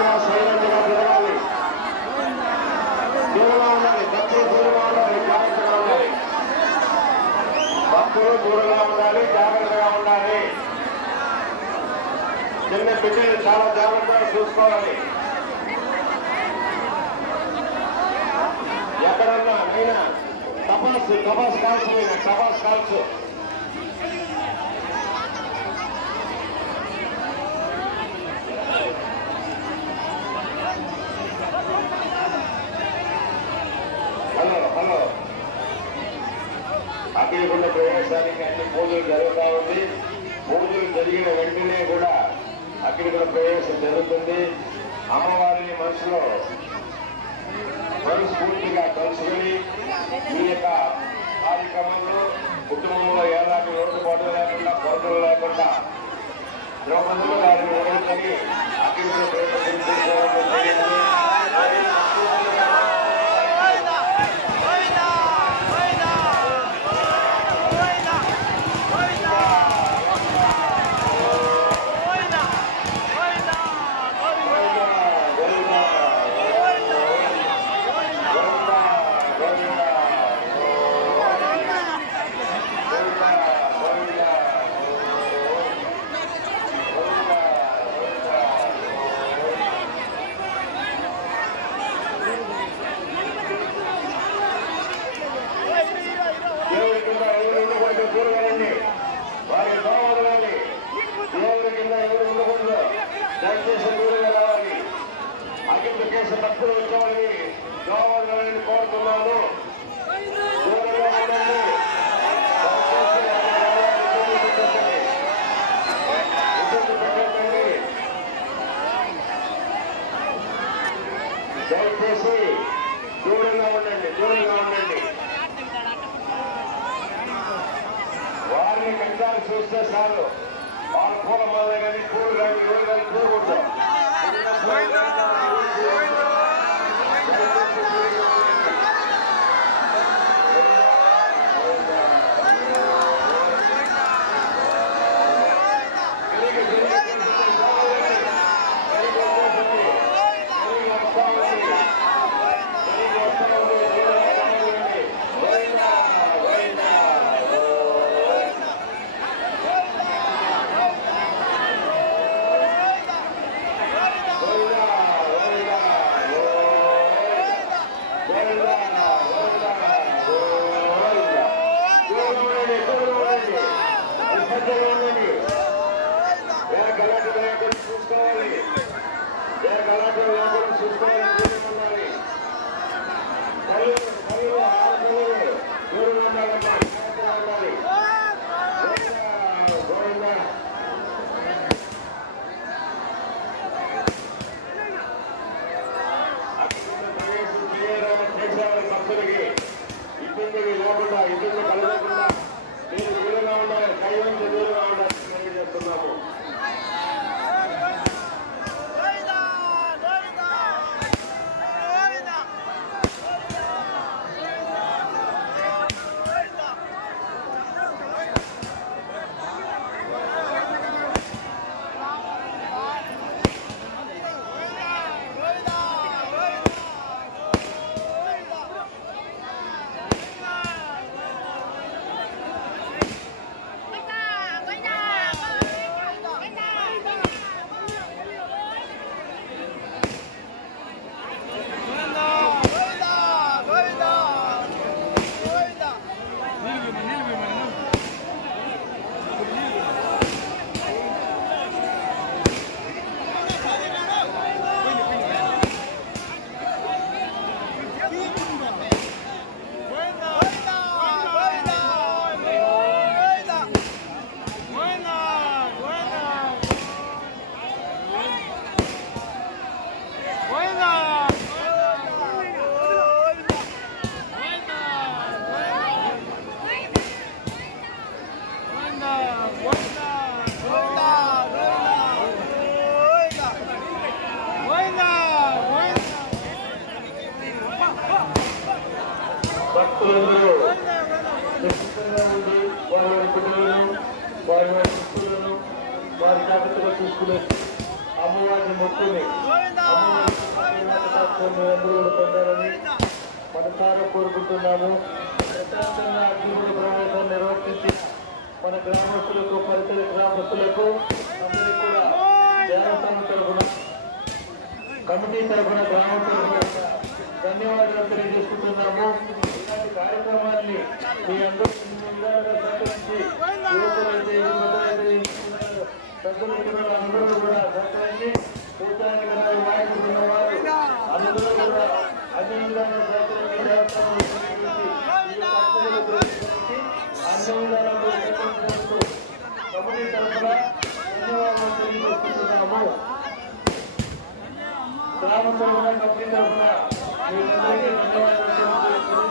దూరంగా సైలెంట్గా తిరగాలి. దూరంగా ఉండాలి. భక్తులు దూరంగా ఉండాలి. జాగ్రత్తగా ఉండాలి. భక్తులు దూరంగా ఉండాలి. జాగ్రత్తగా ఉండాలి. చిన్న బిడ్డలు చాలా జాగ్రత్తగా చూసుకోవాలి. ఎక్కడన్నా అయినా టపాస్ కాల్స్ మీద టపాస్ కాల్స్ హలో అగ్నిగుండ ప్రవేశానికి అన్ని పూజలు జరుగుతూ ఉంది. పూజలు జరిగిన వెంటనే కూడా అగ్నిగుండ ప్రవేశం జరుగుతుంది. అమ్మవారిని మనస్ఫూర్తిగా కలుసుకొని మీ యొక్క కార్యక్రమంలో కుటుంబంలో ఎలాంటి లోటుపాటు లేకుండా కొరతలు లేకుండా ద్రౌపదులు వారిని వదులుకొని అగ్నిగుండ ప్రవేశం చేసుకోవడం. వారి దోవదలాలి. దేవుడి కింద ఎవరు ఉండకూడదు. దయచేసి దూరంగా రావాలి. అగ్ని కేసు భక్తులు వచ్చేవాళ్ళని దోవదలని కోరుతున్నాను. దూరంగా ఉండండి. దయచేసి దూరంగా ఉండండి. వారిని కట్టాలు చూస్తే చాలు. వాళ్ళ పూల మాలే కానీ పూలు కానీ ఎవరు కానీ పూలకూడదు. ఇబ్బంది లేకుండా ఇబ్బంది కలగకుండా మీరు దూరంగా ఉండాలి. దైవం దూరంగా ఉండాలని తెలియజేస్తున్నాము. భక్తులందరూ నిశ్చితంగా ఉండి వారి పిల్లలను వారి వస్తువులను వారి జాగ్రత్తగా చూసుకునే అమ్మవారిని మొక్కుని అందరూ కూడా పొందాలని మనసారా కోరుకుంటున్నాము. ప్రశాంతంగా అగ్నిగుడి ప్రవేశం నిర్వర్తించి మన గ్రామస్తులకు పరిసర గ్రామస్తులకు అందరికీ కూడా దేవస్థానం తరఫున కమిటీ తరఫున గ్రామం తరఫున ధన్యవాదాలు తెలియజేసుకుంటున్నాము. ఇలాంటి కార్యక్రమాన్ని మీ అందరూ సహకరించి యువకులైతే పెద్దలు అందరూ కూడా సహకరించి పూజానికి నాయకులు వారు అందరూ కూడా అన్ని విధాలు సహకరించి అన్ని విధాలలో కమిటీ తరఫున ధన్యవాదాలు తెలియజేసుకుంటున్నాము. గ్రామ తరఫున కమిటీ తరఫున మీరందరికీ ధన్యవాదాలు తెలియజేస్తున్నాము.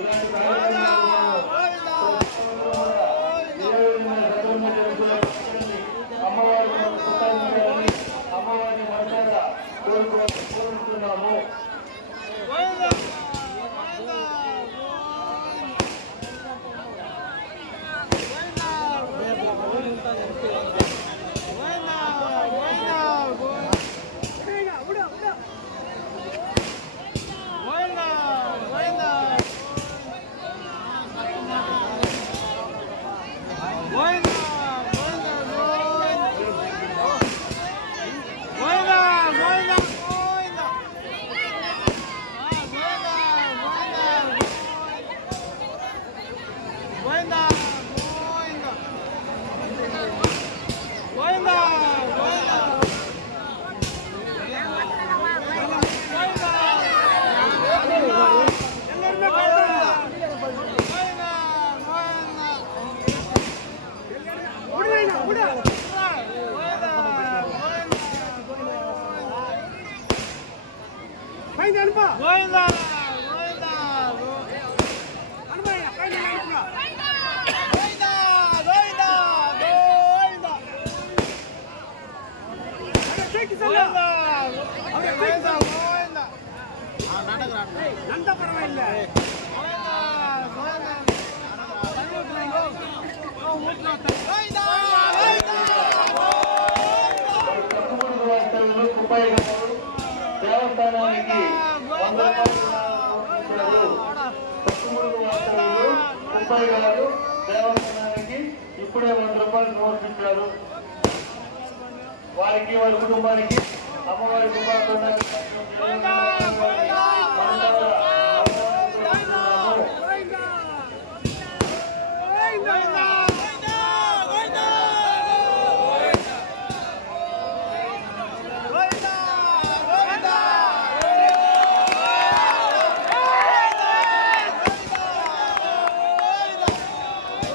ఇలాంటి అమ్మవారిని మనసారా కోరుకుంటున్నాము. దేవస్థానానికి 100 రూపాయలు గారు దేవస్థానానికి ఇప్పుడే 100 రూపాయలు సమర్పించారు. వారికి వారి కుటుంబానికి అమ్మవారి కుటుంబానికి